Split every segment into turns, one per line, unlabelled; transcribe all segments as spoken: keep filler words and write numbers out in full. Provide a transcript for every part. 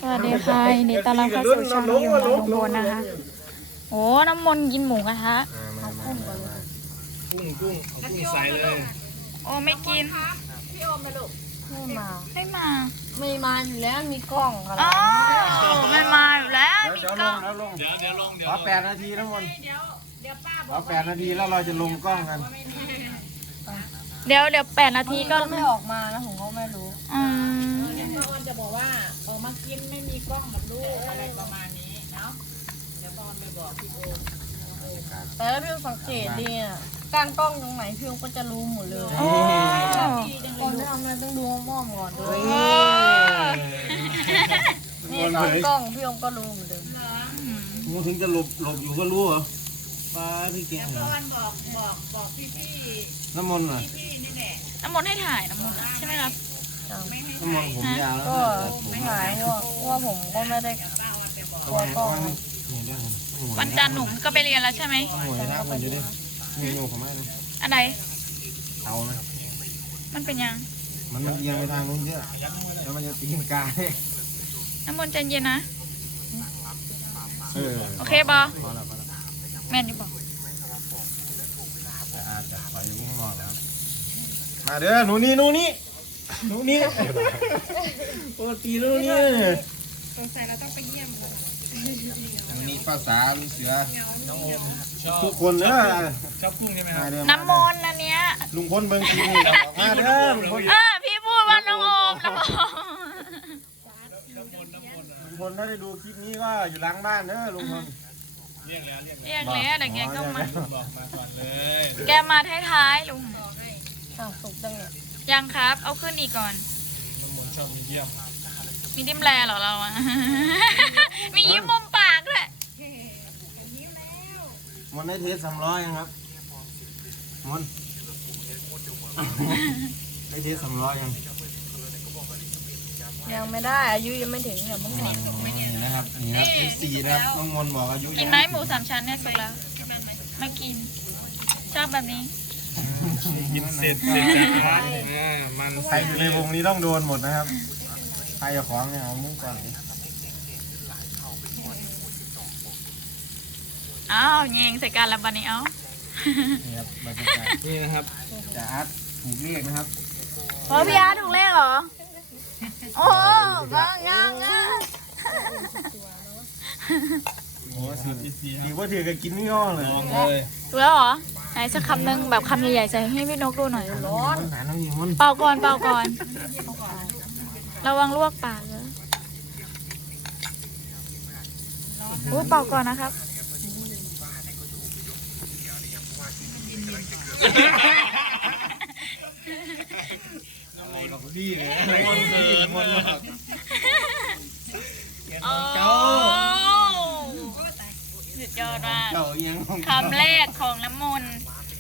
สวัสดีค่ะยินดีต้อนรับเข้าสู่ช่องอยู่กับลุงพลนะคะโอ้น้ำมนต์กินหมูกระทะ
กุ้งกุ้งกุ้งใส่เลย
โอ้ไม่กิน
พี่โอมมาลูกไม่มา
ไม่มา
ไม่มาอยู่แล้วมีกล้องอะไร
อ๋อไม่มาอยู่แล้วมีกล้อง
เดี๋ยวเดี๋ยวลงเดี๋ยว
ขอแปดนาทีนะมน
เดี๋ยวเดี๋ยวป้าบ
ข
อ
อกแปดนาทีแล้วเราจะลงกล้องกัน
เดี๋ยวเดี๋ยวแปดนาทีก็
ไม่ออกมานะผมก็ไม่รู้
อืม
พ่อออนจะบอกว่าออกมากินไม่มีกล้องกับลูกอะไรประมาณนี้เนาะเดี๋ยวพ่อออนไปบอกพี่โอมแต่แล้วพี่โอมสังเกตดีอ่ะการกล้องตรงไหนพี่โอมก็จะรู้หมดเลย
โอ้
ก่อนจะทำอะไรต้องดูม่อมก่อนด้วยนี่ตอนกล้องพี่โอมก็รู้เหมือนเดิม
มึงถึงจะหลบหลบอยู่ก็รู้เหรอป้าพี่เก่งเหรอ
บอกบอกบอกพี่พี่
น้ำมนต์เหรอ
พี่นี่แหละ
น้ำมนต์ให้ถ่ายน้ำมนต์ใช่ไหมครับ
น้ำมนต์ผมยาวแล้ว
ก็ไม่หายเพราะว่าผมก็ไม่ได้กลัวกล้อง
วันจันทร์หนุ่มก็ไปเรียนแล้วใช่ไหม
หน่วยนะมันอยู่ดิมีอยู่ของมัน
อะไร
เอาไหม
มันเป็นยัง
มันมันเอียงไปทางนู้นเยอะแล้วมันจะตีนกาย
น้ำมนต์ใจเย็นนะ
เออ
โอเคบอแม่นอยู่บอ
อาจจะไปอยู่ข้างนอกแล้วมาเด้อหนูนี่หนูนี่หนูนี่ปกติหนูนี่
สงสัยเราต้องไปเยี่ยม
หนูนี่ภาษาลูกเสือทุกคนเด้อ
ชอบกุ้งใช่ไหมครับ
น้ำมนต์อันเนี้ย
ลุงพลเบิ่งกินนี่มาเด้อลุงพล
เออพี่พูดว่าน้องโอมน้องโอม
ลุงพลถ้าได้ดูคลิปนี้ก็อยู่หลังบ้านเด้อลุงพล
เรียกแล้วเรียก
เรียกแล้วแต่แกก็มา
บอกมาก่อนเลย
แกมาท้ายๆลุง
อ้าวสุกจังเลย
ยังครับเอาขึ้นอีกก่อน
น้ำมนต์ชอบมีเยี่ยม
มีดิ้มแลเหรอเราอะมียิ้มมุมปากด้วย
มันได้เทสสามร้อยยังครับมันได้เทสสามร้อยยัง
ยังไม่ได้อายุยังไม่ถึงอย่าเพิ่งถอน
นี่นะครับนี่ครับเอฟซีนะครับน้องมนบอกอายุ
กินไหมหมูสามชั้นเนี่ยสุกแล้วไม่กินชอบแบบนี้
กินเสร็จเสร็จแล้วมัน
ใครอยู่ในวงนี้ต้องโดนหมดนะครับใครจะของเนี่ยเอามุ้งก่อน
อ้าวเยิงใส่กันแล้วบันนี้เอา
นี่ครับบรรยากาศนี่นะครับจ่าอาร์ตถูกเลขนะครับ
โอ้พี่อาร์ตถูกเลขเหรอโอ้ก็ยังอ่ะ
โอ้ถือถือว่าถือกันกินไม่ย่อเลย
ถูกแล้วเหรอไหนสักคำหนึ่งแบบคำใหญ่ๆใส่ให้พี่นกดูหน่อย
ร้อน
เป่าก่อนเป่าก่อนระวังลวกปากเลยโอ้เป่าก่อนนะครับ
อะไรกับพี่เลยอะไรกับพี่คนมาก
เจ้าสุดยอดมากคำแรกของน้ำมนต์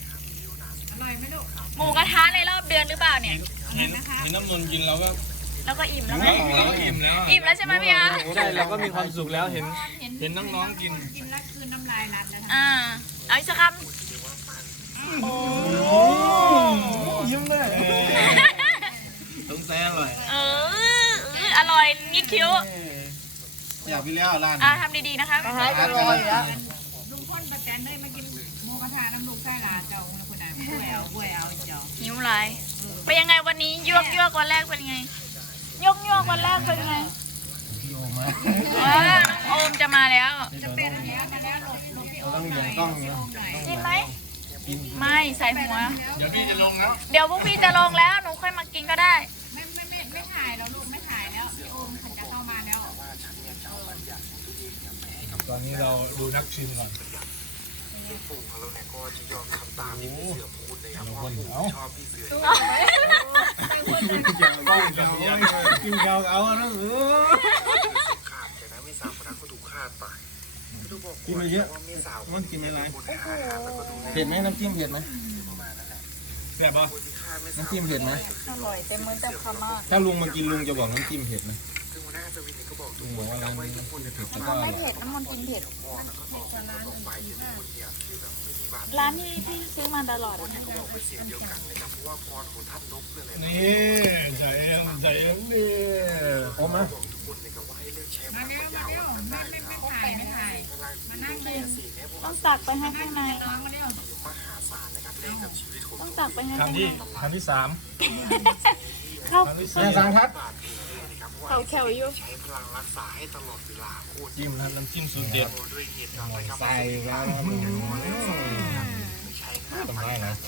หมูกระทะในรอบเดือนหรือเปล่าเนี่ย
เห็นเห็นน้ำมนต์กินแล้วก็
แล้วก็อิ่มแล้วไหม
อิ่มแล้ว
อิ่มแล้วใช่ไหมพี่อา
ใช่เราก็มีความสุขแล้วเห็นเห็นน้องๆกิน
กินแล้วคืนน้ำลายรัดแล้ว
อ่าเอาอีกสักคำ
โอ้ยิ้มเลย
ต้องแซ่อร่อย
เอออร่อยนิดคิ้ว
อยากไปแล้วร้าน
อ่าทำดีๆนะคะ
หายจะรอยแล้ว
ลุงพลประแตนได้มากินหมูกระทะน้ำลูกไส้ลาเจ้าคุณคุณนายบ้วยเอาบ้วยเอาเจ้า
หิวไรเป็นยังไงวันนี้ยวกยวกวันแรกเป็นไงยกยวกวันแรกเป็นไง
โอมมา
น้องโอมจะมาแล้ว
จะเป็นแล้วมาแล้วหลบหลบพี่โอมหน่อย
ต้อง
กินไหมไม่ใส่หัว
เดี๋ยวพี่จะลงแล้ว
เดี๋ยวพวกพี่จะลงแล้วหนูค่อยมากินก็ได้
ไม่ไม่ไม่ไม่ถ่ายแล้วลูกไม่ถ่ายแล้วพี่โอมขันจะเข้ามาแล้ว
ตอนนี้เราดูนักชิมก่อนเราคนเอา
กินข้าวเอาแล้วเออกินมาเยอะมันกินอะไรเผ็ดไหมน้ำจิ้มเผ็ดไหม
แซ่บป่ะ
น้ำจิ้มเผ็ดไหม
อร่อยเต็มมือเต็มคำมาก
ถ้าลุงมากินลุงจะบอกน้ำจิ้มเผ็ดไหมลุงบอกว่าร้านนี้เผ็ดแล้วก็
มันไม่เผ็ดน้ำมันกินเผ็ดร้านที่ที่ซื้อมาตลอดอะ
นี่ใจเอ็มใจเอ็มนี่โอ้มา
มาเร็วมาเร็วไม่ไม่ไม่ถ่ายไม่ถ่ายมานั่งกิน
ต้องตักไปให้ข้างใน
น้องมาเร็ว
ต้องตักไปให้ข้าง
คำ
ใน
ที่คำที่สาม
เข้า
คำที่สี่สังทัด
เขาแขวอยู่
จิ้มนะน้ำจิ้มสูตรเด็ดใส่แล้วทำได้นะ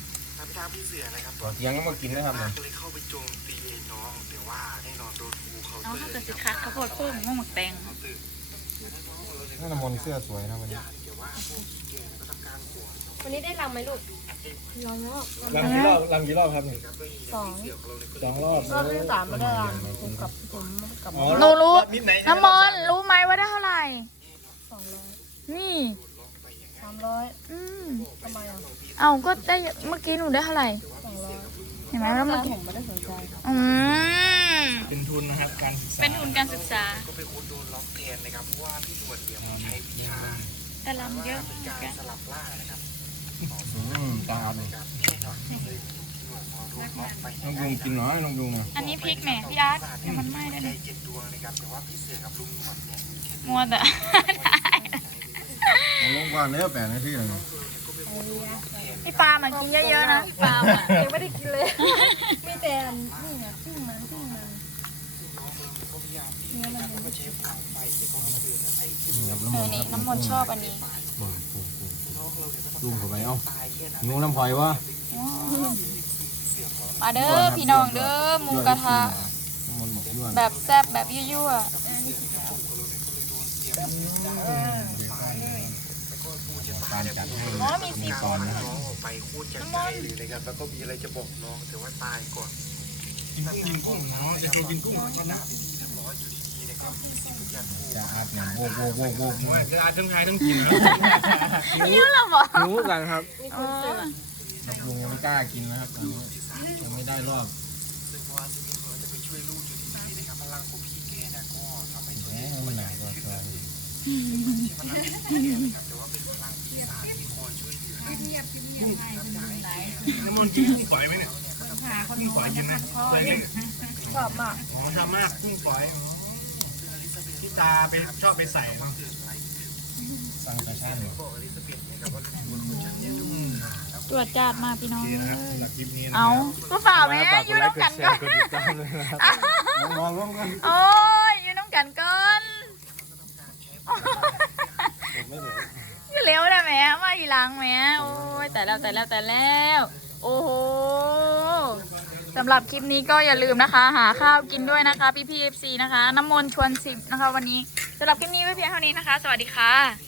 ยังก็มากินนะครับเนี่ย
น้องถ้าเกิดสิคัดข้าวโพดพุ่งม่วงหมักแตง
นี่น้ำมนต์เสื้อสวยนะวันนี้
วันนี้ได้รำไหมลูกรำรอบ
ลำกี่รอบลำกี่รอบครับเนี่ย
สอง
สองรอบ
รอบที่สามไม่ได้รำผมกับผมกับ
อ๋อ
หนูรู้
นิดไหน
น้ำมนต์รู้ไหมว่าได้เท่าไหร่
สองร้อย
นี่
สามร้อย
อืม
ทำไมอ่ะ
เอาก็ได้เมื่อกี้หนูได้เท่าไหร่
สองร้อย
เห็นไหมว่าเมื่อกี้
ผมไม่ได้สนใจ
อืม
เป็นทุนนะครับการศึกษา
เป็นทุนการศึกษาแต่ลำเยอะเหมือนกัน
อืมตามเลยน้องยุงกินหน่อยน้องยุงนะ
อันนี้พริกแหม่พี่อาร์ตเดี๋ยวมันไหม้ได้เลยมัวแต่
เอาลงก่อนเนื้อแปลงให้ที่เลย
พี่ปามากินเยอะๆนะพี่ปาล์มอะ
ยังไม่ได้กินเลยมีแต่นี่ไงพึ่งมันพึ่งมัน
เออนี่น้ำมนต์ชอบอันนี้
ลุงเข้าไปเอ้ายุงน้ำพลอยวะ
มาเด้อพี่น้องเด้อหมูกระทะ
น้ำมันหมกยั่ว
แบบแซ่บแบบยั่ว
การจัดให้
ๆอ๋อมีซี
ต
ฟู้
อ
ด
นนะครับ
น้ำมนต์
แล้วก็มีอะไรจะบอกน้องแต่ว่าตายก่อนกินกุ้งกินกุ้งเนาะจะโชว์กินกุ้งชนะ
จะอาบน้ำโวกโวกโวกโวก
โอ้ยเวลาทั้งทายทั้งกินนะ
ยิ้วเราบอก
รู้กันครับ
อ๋อ
น้องยุงยังไม่กล้ากินนะครับตอนนี้ยังไม่ได้รอบแหมมันหนักกว่าตัว
น้ำมันกินกุ้งฝอยไหมเนี่ยกุ้งฝอยกินไหมเคยกิน
ชอบมาก
อ๋อชอบมากกุ้งฝอยที่ตาไปชอบไปใส่เนาะ
สั่งกระชั่น
ตรวจจาดมาพี่น้อง
ดีนะครับสำหรับคลิปนี้นะ
เอาก็ฝ่าแม่อยู่น้ำกันก่อน
มองร่วมกัน
โอ้ยอยู่น้ำกันก่อนอยู่เร็วได้ไหมมาอีหลังไหมโอ้ยแต่แล้วแต่แล้วแต่แล้ว โอ้โหสำหรับคลิปนี้ก็อย่าลืมนะคะ หาข้าวกินด้วยนะคะ พี่พีเอฟซีนะคะ น้ำมนต์ชวนสิบนะคะ วันนี้สำหรับคลิปนี้ไว้เพียงเท่านี้นะคะ สวัสดีค่ะ